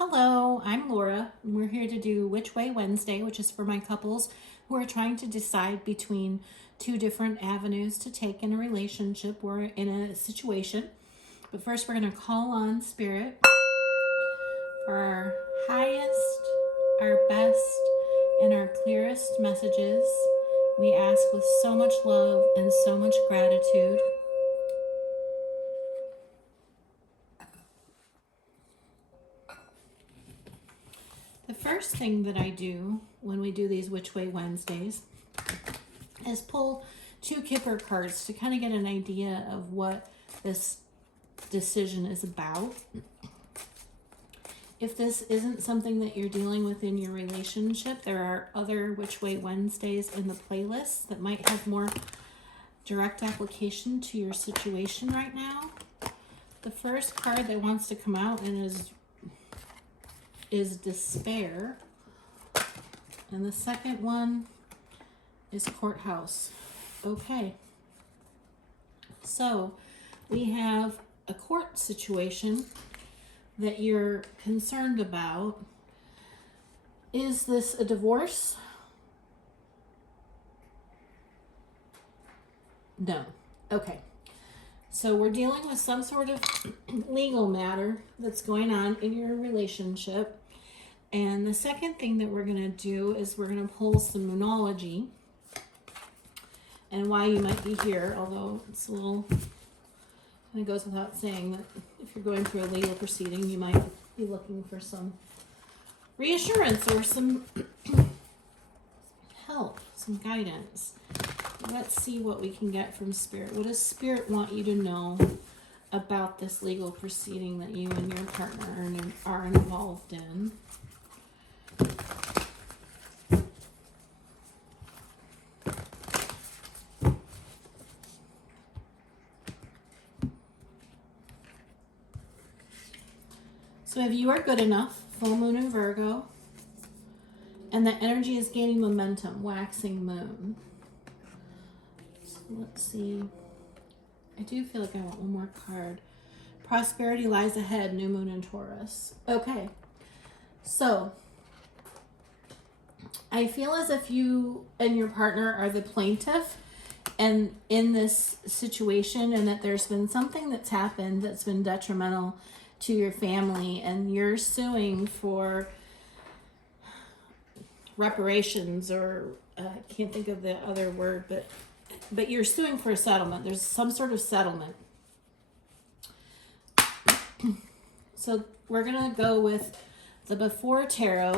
Hello, I'm Laura, and we're here to do Which Way Wednesday, which is for my couples who are trying to decide between two different avenues to take in a relationship or in a situation. But first, we're going to call on Spirit for our highest, our best, and our clearest messages. We ask with so much love and so much gratitude. The first thing that I do when we do these Which Way Wednesdays is pull two Kipper cards to kind of get an idea of what this decision is about. If this isn't something that you're dealing with in your relationship, there are other Which Way Wednesdays in the playlist that might have more direct application to your situation right now. The first card that wants to come out and is despair, and the second one is courthouse. Okay, so we have a court situation that you're concerned about. Is this a divorce? No. Okay, so we're dealing with some sort of legal matter that's going on in your relationship. And the second thing that we're going to do is we're going to pull some moonology and why you might be here, although it's a little, it goes without saying that if you're going through a legal proceeding, you might be looking for some reassurance or some help, some guidance. Let's see what we can get from Spirit. What does Spirit want you to know about this legal proceeding that you and your partner are involved in? So if you are good enough, full moon in Virgo, and the energy is gaining momentum, waxing moon. So let's see. I do feel like I want one more card. Prosperity lies ahead, new moon in Taurus. Okay, so I feel as if you and your partner are the plaintiff and in this situation, and that there's been something that's happened that's been detrimental to your family, and you're suing for reparations, or I can't think of the other word, but you're suing for a settlement. There's some sort of settlement. So we're gonna go with the Before Tarot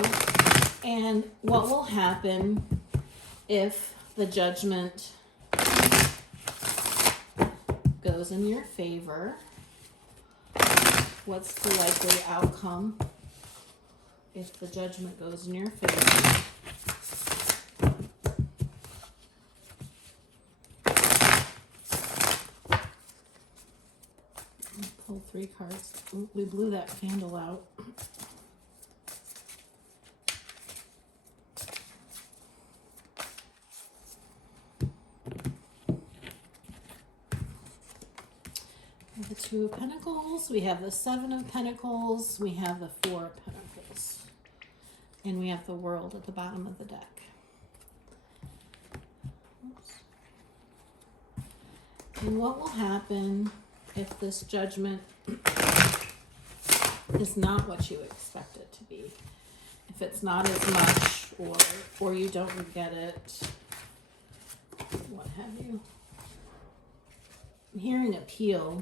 and what will happen if the judgment goes in your favor. What's the likely outcome if the judgment goes in your favor? Pull three cards. Ooh, we blew that candle out. The Two of Pentacles, we have the Seven of Pentacles, we have the Four of Pentacles, and we have the World at the bottom of the deck. Oops. And what will happen if this judgment is not what you expect it to be? If it's not as much, or you don't get it, what have you? I'm hearing appeal,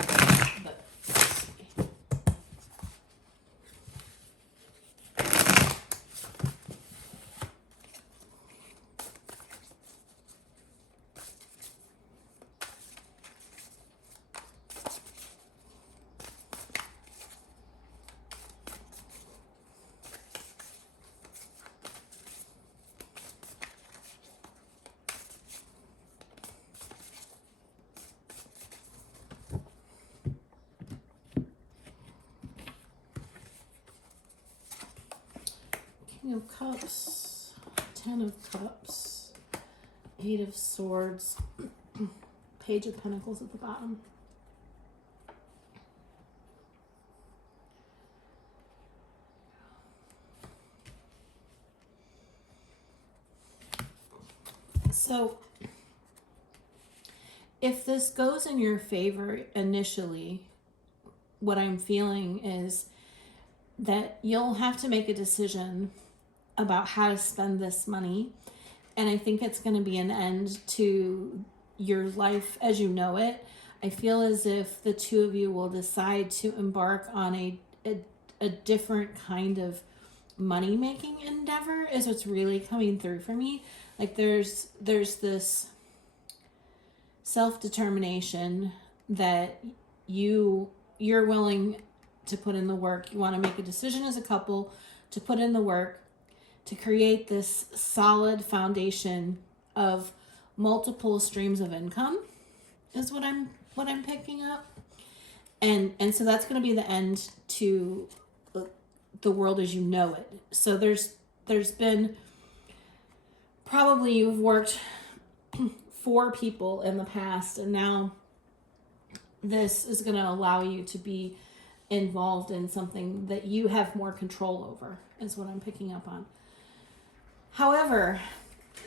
but let's see. King of Cups, Ten of Cups, Eight of Swords, Page of Pentacles at the bottom. So if this goes in your favor initially, what I'm feeling is that you'll have to make a decision about how to spend this money. And I think it's going to be an end to your life as you know it. I feel as if the two of you will decide to embark on a different kind of money-making endeavor is what's really coming through for me. Like there's this self-determination that you're willing to put in the work. You want to make a decision as a couple to put in the work to create this solid foundation of multiple streams of income is what I'm picking up. And so that's going to be the end to the world as you know it. So there's been probably you've worked for people in the past, and now this is going to allow you to be involved in something that you have more control over, is what I'm picking up on. However,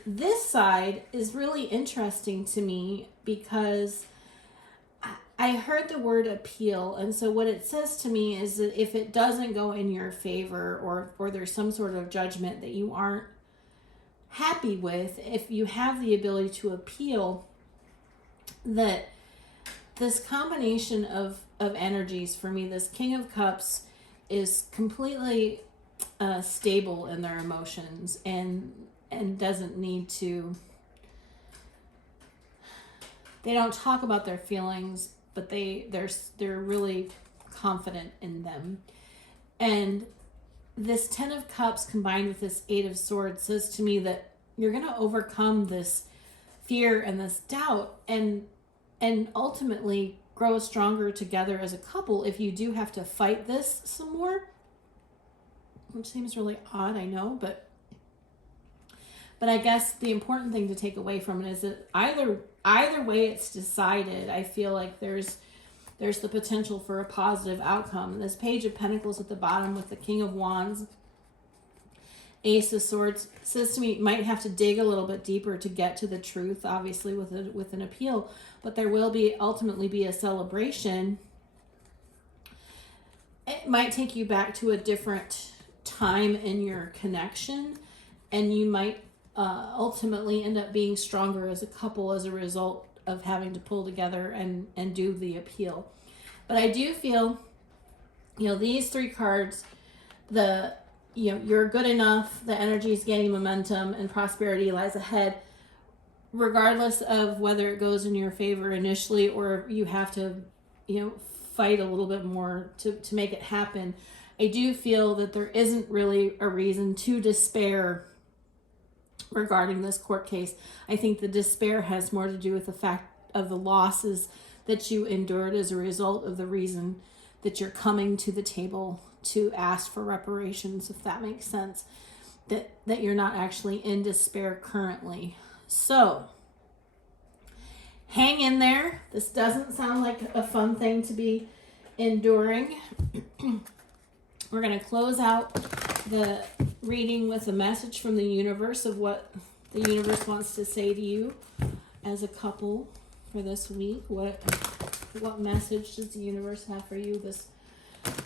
this side is really interesting to me because I heard the word appeal, and so what it says to me is that if it doesn't go in your favor or there's some sort of judgment that you aren't happy with, if you have the ability to appeal, that this combination of energies for me, this King of Cups is completely stable in their emotions and doesn't need to, they don't talk about their feelings, but they're really confident in them. And this 10 of Cups combined with this 8 of Swords says to me that you're going to overcome this fear and this doubt and ultimately grow stronger together as a couple if you do have to fight this some more, which seems really odd, I know, but I guess the important thing to take away from it is that either way it's decided, I feel like there's the potential for a positive outcome. This Page of Pentacles at the bottom with the King of Wands, Ace of Swords says to me you might have to dig a little bit deeper to get to the truth, obviously with an appeal, but there will ultimately be a celebration. It might take you back to a different time in your connection, and you might ultimately end up being stronger as a couple as a result of having to pull together and do the appeal. But I do feel, these three cards, you're good enough, the energy is gaining momentum, and prosperity lies ahead, regardless of whether it goes in your favor initially or you have to, fight a little bit more to make it happen. I do feel that there isn't really a reason to despair regarding this court case. I think the despair has more to do with the fact of the losses that you endured as a result of the reason that you're coming to the table to ask for reparations, if that makes sense, that you're not actually in despair currently. So hang in there. This doesn't sound like a fun thing to be enduring. We're going to close out the reading with a message from the universe of what the universe wants to say to you as a couple for this week. What message does the universe have for you? This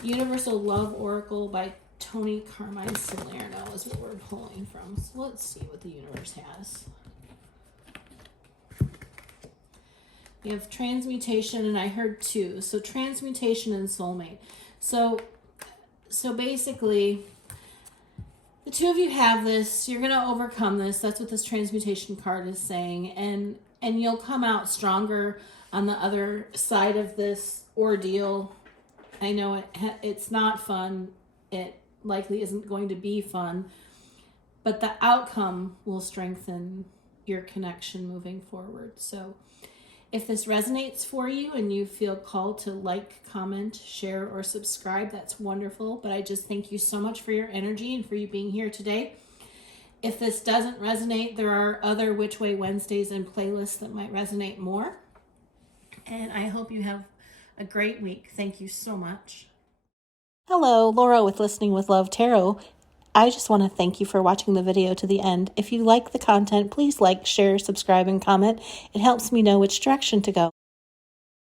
Universal Love Oracle by Tony Carmine Salerno is what we're pulling from. So let's see what the universe has. We have transmutation, and I heard 2. So transmutation and soulmate. So basically, the two of you have this. You're going to overcome this. That's what this transmutation card is saying. And you'll come out stronger on the other side of this ordeal. I know it's not fun. It likely isn't going to be fun. But the outcome will strengthen your connection moving forward. So if this resonates for you and you feel called to like, comment, share, or subscribe, that's wonderful. But I just thank you so much for your energy and for you being here today. If this doesn't resonate, there are other Which Way Wednesdays and playlists that might resonate more. And I hope you have a great week. Thank you so much. Hello, Laura with Listening with Love Tarot. I just want to thank you for watching the video to the end. If you like the content, please like, share, subscribe, and comment. It helps me know which direction to go.